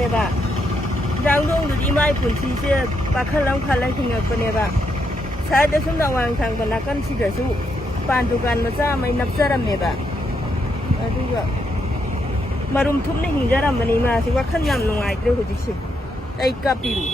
neba dang dong du di mai pun si se pa khalam khalai thingak pa neba sa da sum da wang thang ba nakan si da su pan dukan macha mai napcharam neba aduga marum thum ne hingjaram bani ma si wakhan yam nungai tre hujik si ai kapiru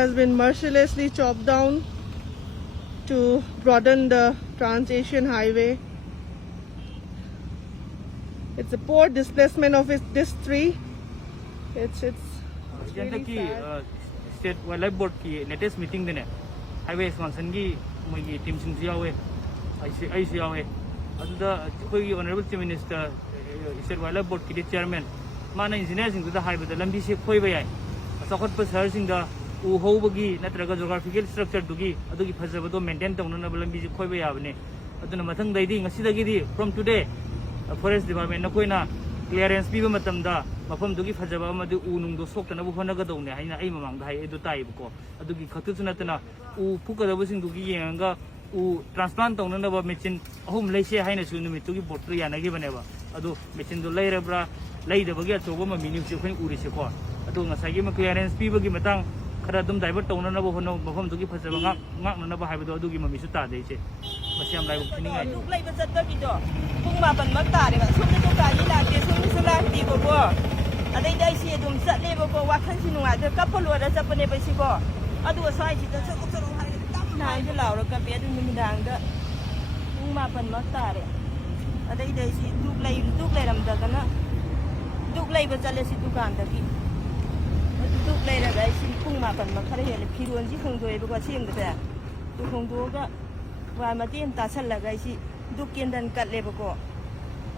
has been mercilessly chopped down to broaden the Trans-Asian Highway. It's a poor displacement of this tree. It's really sad. State Wildlife Board की latest meeting देने highway expansion की मुझे team Singh हुए IC हुए अदुदा कोई honorable chief minister State Wildlife Board की chairman माना engineer Singh तो highway तो लंबी से कोई भी आए असोकट पर शहर सिंह दा उहो बगी नत्रगा geographical structure दुगी अदुगी फजब तो maintain तो उन्होंने लंबी से कोई भी आबने अदुना मथंग दाइदी ngasi दगी the from today Forest Department na koy na clearance piba matamda mafam dugi fajaba amadu u nungdo soktana bu honaga dawne haina ai mamang dai edu tai ko adugi khatu sunatana u phuka da busing dugi yenga u transplant tawna ba machine ahum leise haina su numi tugi botru yana gi baneba adu machine do leirabra leida bagi achoba ma minu se khoi uri se ko adu ngasai gi ma clearance piba gi matang khara dum divert tawna na ba hono mafam dugi fajaba ngak na ba haiba do adugi ma misu ta dei che masiam lai bu thiningai duk lai ba chat gi do pung ma ban mak ta re ba sum de ka yi la ke sum su la ti bo bo adai dai si dum chat le bo bo wa khan si nu nga de ka phalo da chat ne ba si bo adu sai si da chu chu hai tam nai de law ro ka pe du mi dang da pung ma ban mak ta re adai dai si duk lai ram da kana duk lai ba chat le si dukan da ki duk lai la dai si pung ma ban mak khare he le phi ron ji khong doi bo ka ching da du khong do ga wa ma tin ta chal la gai si du ken dan kat le ko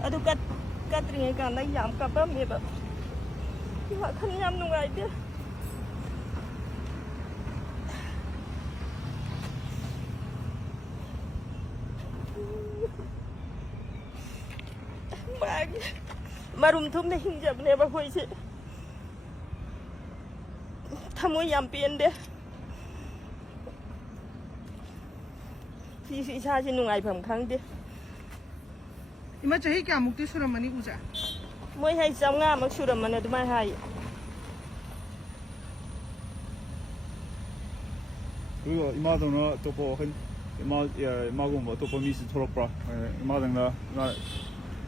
adu kat ring ka nai yam ka ba me ba wa khan yam nu ngai de marum thum ne hing jab ne ba hoi se thamoy yam pien de si cha si nu ngai pham khang de Ima chahi kya mukti suramani uja moi hai chamnga mak suram man adumai hai 그리고 이마도나 또고 한 이마고 또 범위시 토록브라 이마당나 나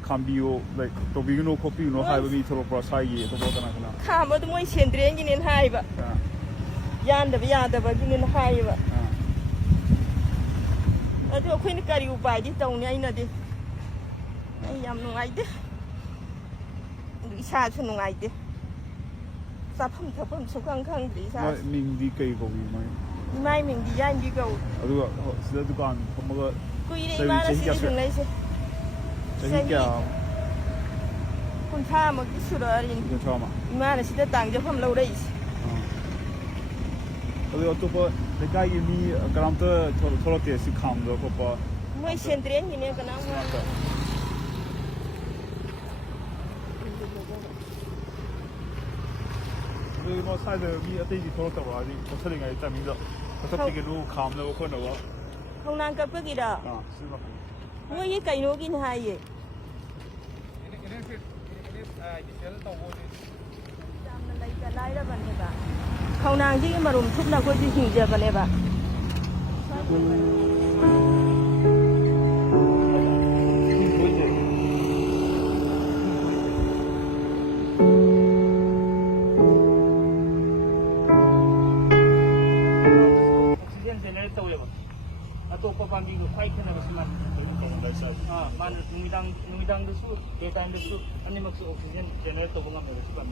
감비오 like 도비노 코피노 하이버미 토록브라 사이기 또 보다나 그나 kham adu moi sendren gi nen hai ba yan da ba gi nen hai ba adu khoi ni kari upai di tong ni ai na de ai yam nu ngai de isa chu nu ngai de sa pham su khang khang di sa ning di kai ko bi mai mai mình design bi go aduga sida dukan famaga kui de imana si ding lai se chahi kya kun tha ma ki surarin kun chama imana si da tang je pham lo dai aduga topa lekai mi karamta thorote si kham do ko pa moi sentren ni ne kana wa mo sai de mi ate di thorok ta ba di ko thali ngai ta mi do ko thap ti lu kham lo ko no wa không năng cấp cái đó si ba moi ye kai no kin ha ye không năng chứ mà rùm thúc là có gì hình giờ này bà oxygen generate tawle ba ato pa pambing do fight na basiman man numidang da su daytime da su ani mag oxygen generate to ngam na basiman